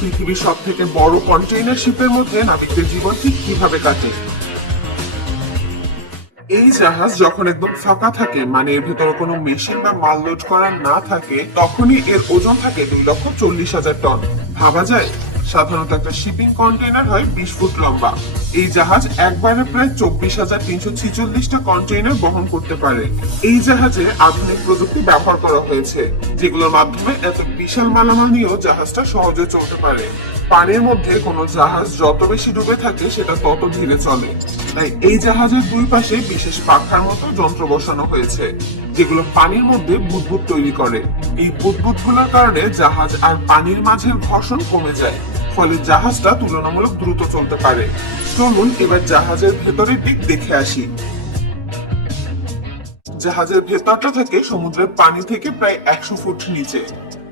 পৃথিবীর সব থেকে বড় কন্টেইনার শিপের মধ্যে নাবিকদের জীবন ঠিক কিভাবে কাটে। এই জাহাজ যখন একদম ফাঁকা থাকে, মানে এর ভেতরে কোনো মেশিন বা মাল লোড করা না থাকে, তখনই এর ওজন থাকে 2,40,000 টন। ভাবা যায়, সাধারণত একটা শিপিং কন্টেইনার হয় 20 ফুট লম্বা। এই জাহাজ একবারে প্রায় 24,346টা কন্টেইনার বহন করতে পারে। এই জাহাজে আধুনিক প্রযুক্তি ব্যবহার করা হয়েছে, যেগুলোর মাধ্যমে এত বিশাল মালামাল নিয়েও জাহাজটা সহজে চলতে পারে। পানির মধ্যে কোনো জাহাজ যত বেশি ডুবে থাকে সেটা তত ধীরে চলে। তাই এই জাহাজের দুই পাশে বিশেষ পাখার মতো যন্ত্র বসানো হয়েছে, যেগুলো পানির মধ্যে বুদবুদ তৈরি করে। এই বুদবুদগুলোর কারণে জাহাজ আর পানির মাঝের ঘর্ষণ কমে যায়, ফলে জাহাজটা তুলনামূলক দ্রুত চলতে পারে। চলুন এবার জাহাজের ভেতরের দিক দেখে আসি। জাহাজের ভেতরটা থাকে সমুদ্রের পানি থেকে প্রায় 100 ফুট নিচে,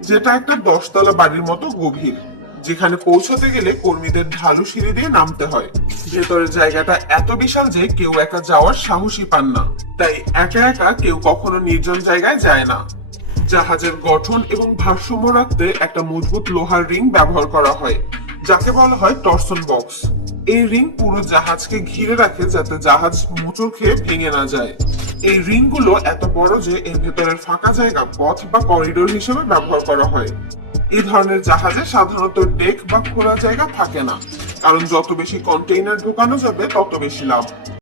যেটা একটা 10 তলা বাড়ির মতো গভীর, যেখানে পৌঁছতে গেলে কর্মীদের ঢালু সিঁড়ি দিয়ে নামতে হয়। ভেতরের জায়গাটা এত বিশাল যে কেউ একা যাওয়ার সাহসই পান না, তাই একা একা কেউ কখনো নির্জন জায়গায় যায় না। জাহাজের গঠন এবং ভারসাম্য রাখতে একটা মজবুত লোহার রিং ব্যবহার করা হয়, যাকে বলা হয় টরসন বক্স। এই রিং পুরো জাহাজকে ঘিরে রাখে যাতে জাহাজ মোচড় খেয়ে ভেঙে না যায়। এই রিং গুলো এত বড় যে এর ভেতরের ফাঁকা জায়গা পথ বা করিডোর হিসেবে ব্যবহার করা হয়। এই ধরনের জাহাজে সাধারণত ডেক বা খোলা জায়গা থাকে না, কারণ যত বেশি কন্টেইনার ঢোকানো যাবে তত বেশি লাভ।